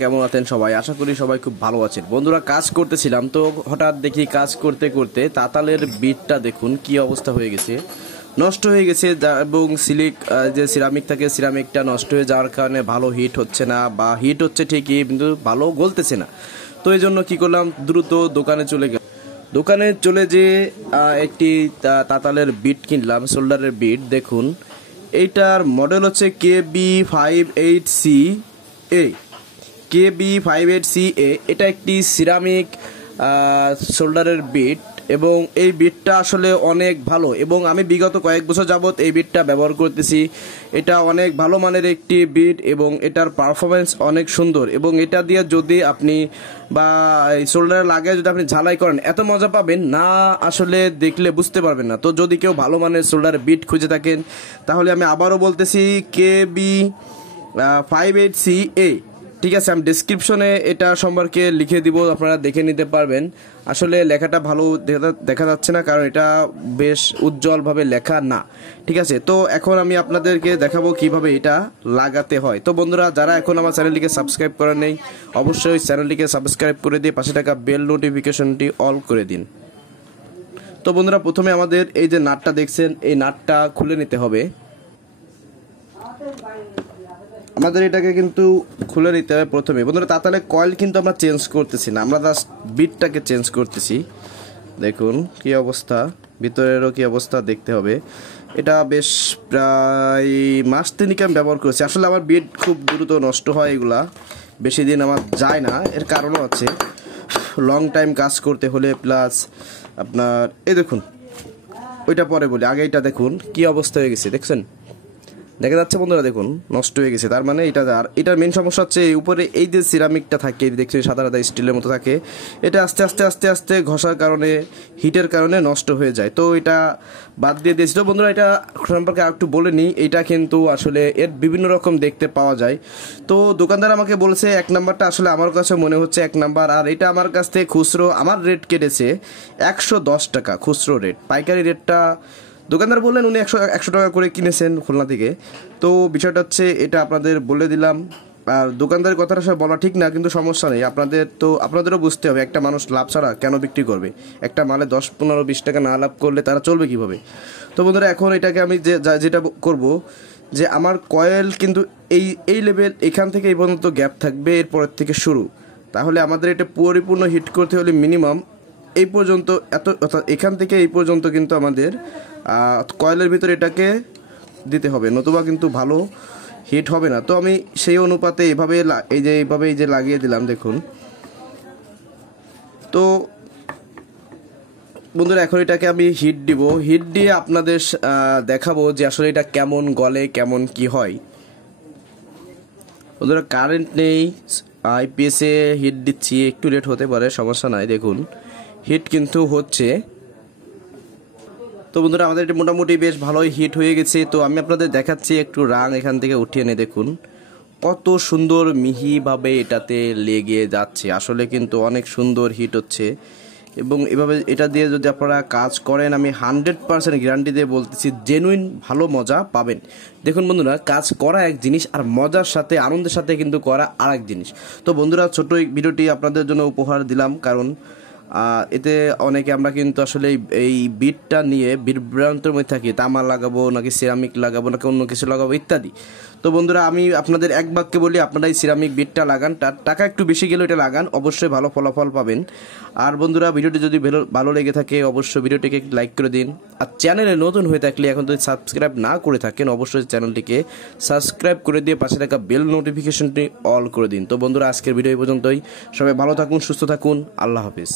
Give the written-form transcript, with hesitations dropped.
কেমন আছেন সবাই? আশা করি সবাই খুব ভালো আছেন। বন্ধুরা, কাজ করতেছিলাম তো হঠাৎ দেখি কাজ করতে করতে তাতালের বিটটা দেখুন কি অবস্থা হয়ে গেছে, নষ্ট হয়ে গেছে। এবং যে সিরামিক থাকে, সিরামিকটা নষ্ট হয়ে যাওয়ার কারণে ভালো হিট হচ্ছে না, বা হিট হচ্ছে ঠিকই কিন্তু ভালো গলতেছে না। তো এই জন্য কি করলাম, দ্রুত দোকানে চলে যে একটি তাতালের বিট কিনলাম, সোল্ডারের বিট। দেখুন, এইটার মডেল হচ্ছে KB-58C-A KB-58C-A। এটা একটি সিরামিক শোল্ডারের বিট, এবং এই বিটটা আসলে অনেক ভালো, এবং আমি বিগত কয়েক বছর যাবত এই বিটটা ব্যবহার করতেছি। এটা অনেক ভালো মানের একটি বিট, এবং এটার পারফরমেন্স অনেক সুন্দর। এবং এটা দিয়ে যদি আপনি বা এই শোল্ডারে লাগিয়ে যদি আপনি ঝালাই করেন, এত মজা পাবেন না, আসলে দেখলে বুঝতে পারবেন না। তো যদি কেউ ভালো মানের শোল্ডার বিট খুঁজে থাকেন, তাহলে আমি আবারও বলতেছি KB-58C-A। ঠিক আছে, আমি ডেসক্রিপশনে এটা সম্পর্কে লিখে দিব, আপনারা দেখে নিতে পারবেন। আসলে লেখাটা ভালো দেখা যাচ্ছে না, কারণ এটা বেশ উজ্জ্বলভাবে লেখা না। ঠিক আছে, তো এখন আমি আপনাদেরকে দেখাবো কিভাবে এটা লাগাতে হয়। তো বন্ধুরা, যারা এখন আমার চ্যানেলটিকে সাবস্ক্রাইব করেন নেই, অবশ্যই চ্যানেলটিকে সাবস্ক্রাইব করে দিয়ে পাশে থাকা বেল নোটিফিকেশনটি অল করে দিন। তো বন্ধুরা, প্রথমে আমাদের এই যে নাটটা দেখছেন, এই নাটটা খুলে নিতে হবে। আমাদের এটাকে কিন্তু খুলে নিতে হবে প্রথমে। বন্ধুরা, তাহলে কয়েল কিন্তু আমরা চেঞ্জ করতেছি না, আমরা জাস্ট বিটটাকে চেঞ্জ করতেছি। দেখুন কি অবস্থা, ভিতরেরও কি অবস্থা দেখতে হবে। এটা বেশ প্রায় মাস তিনিক আমি ব্যবহার করেছি। আসলে আমার বিট খুব দ্রুত নষ্ট হয়, এগুলা বেশি দিন আমার যায় না। এর কারণও আছে, লং টাইম কাজ করতে হলে, প্লাস আপনার এই দেখুন, ওইটা পরে বলি, আগে এটা দেখুন কি অবস্থা হয়ে গেছে, দেখছেন? দেখা যাচ্ছে বন্ধুরা, দেখুন নষ্ট হয়ে গেছে। তার মানে এটা, আর এটার মেন সমস্যা হচ্ছে এই উপরে এই যে সিরামিকটা থাকে, দেখছি সাদা সাদা স্টিলের মতো থাকে, এটা আস্তে আস্তে আস্তে আস্তে ঘষার কারণে, হিটের কারণে নষ্ট হয়ে যায়। তো এটা বাদ দিয়ে দিয়েছি। তো বন্ধুরা, এটা সম্পর্কে আর একটু বলে নিই। এটা কিন্তু আসলে এর বিভিন্ন রকম দেখতে পাওয়া যায়। তো দোকানদার আমাকে বলেছে 1 নাম্বারটা, আসলে আমার কাছে মনে হচ্ছে 1 নাম্বার। আর এটা আমার কাছ থেকে খুচরো আমার রেট কেটেছে 110 টাকা খুচরো রেট। পাইকারি রেটটা দোকানদার বললেন উনি 100 টাকা করে কিনেছেন খুলনা থেকে। তো বিষয়টা হচ্ছে এটা আপনাদের বলে দিলাম। আর দোকানদারের কথাটা সব বলা ঠিক না, কিন্তু সমস্যা নেই। আপনাদেরও বুঝতে হবে, একটা মানুষ লাভ ছাড়া কেন বিক্রি করবে? একটা মালে 10, 15, 20 টাকা না লাভ করলে তারা চলবে কিভাবে? তো বন্ধুরা, এখন এটাকে আমি যেটা করব, যে আমার কয়েল কিন্তু এই লেভেল, এখান থেকে এই পর্যন্ত গ্যাপ থাকবে, এরপরের থেকে শুরু। তাহলে আমাদের এটা পরিপূর্ণ হিট করতে হলে মিনিমাম এই পর্যন্ত, অর্থাৎ এখান থেকে এই পর্যন্ত কিন্তু আমাদের কয়েলের ভিতরে এটাকে দিতে হবে, নতুবা কিন্তু ভালো হিট হবে না। তো আমি সেই অনুপাতে এইভাবে এই যে লাগিয়ে দিলাম, দেখুন। তো বন্ধুরা, এখন এটাকে আমি হিট দিব, হিট দিয়ে আপনাদের দেখাবো যে আসলে এটা কেমন গলে, কেমন কি হয়। বন্ধুরা, কারেন্ট নেই, আইপিএসে হিট দিচ্ছি, একটু লেট হতে পারে, সমস্যা নাই। দেখুন হিট কিন্তু হচ্ছে। তো বন্ধুরা, আমাদের এটা মোটামুটি বেশ ভালোই হিট হয়ে গেছে। তো আমি আপনাদের দেখাচ্ছি, একটু রাং এখান থেকে উঠিয়ে নিয়ে দেখুন কত সুন্দর মিহিভাবে এটাতে লেগে যাচ্ছে। আসলে কিন্তু অনেক সুন্দর হিট হচ্ছে, এবং এভাবে এটা দিয়ে যদি আপনারা কাজ করেন, আমি 100% গ্যারান্টি দিয়ে বলতেছি, জেনুইন ভালো মজা পাবেন। দেখুন বন্ধুরা, কাজ করা এক জিনিস, আর মজার সাথে, আনন্দের সাথে কিন্তু করা আর এক জিনিস। তো বন্ধুরা, ছোট এই ভিডিওটি আপনাদের জন্য উপহার দিলাম, কারণ এতে অনেকে আমরা কিন্তু আসলে এই বিটটা নিয়ে বিভ্রান্তের মধ্যে থাকি, তামা লাগাবো নাকি সিরামিক লাগাবো নাকি অন্য কিছু লাগাবো ইত্যাদি। তো বন্ধুরা, আমি আপনাদের এক বাক্যে বলি, আপনারা এই সিরামিক বিটটা লাগান, তার টাকা একটু বেশি গেলেও এটা লাগান, অবশ্যই ভালো ফলাফল পাবেন। আর বন্ধুরা, ভিডিওটি যদি ভালো লেগে থাকে, অবশ্যই ভিডিওটিকে লাইক করে দিন। আর চ্যানেলে নতুন হয়ে থাকলে, এখন যদি সাবস্ক্রাইব না করে থাকেন, অবশ্যই চ্যানেলটিকে সাবস্ক্রাইব করে দিয়ে পাশে থাকা বেল নোটিফিকেশনটি অল করে দিন। তো বন্ধুরা, আজকের ভিডিও এই পর্যন্তই। সবাই ভালো থাকুন, সুস্থ থাকুন, আল্লাহ হাফিজ।